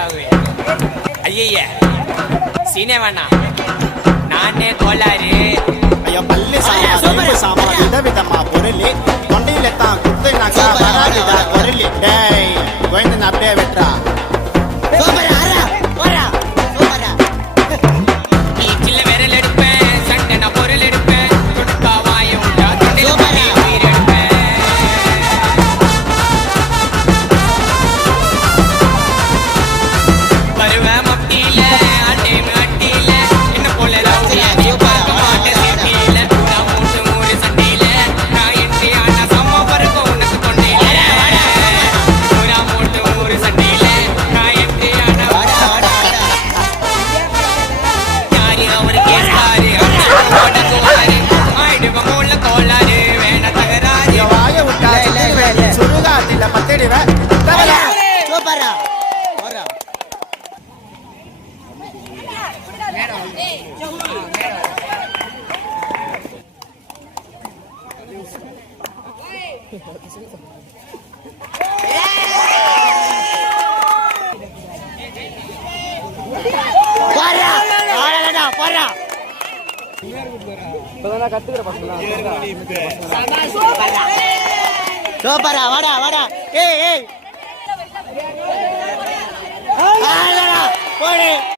ஆகுவேன். ஐய சீனே வேணா, நானே கோளாறு. ஐயோ பள்ளி சாமா விதவிதமா பொருளி தொண்டையில தான் குத்துனாக்கா வராதுடா பொருளி. டேய் கோயந்து அப்படியே விட்டுறா. சூப்பரா வாடா வாடா. ஏய் ஏய் போடு.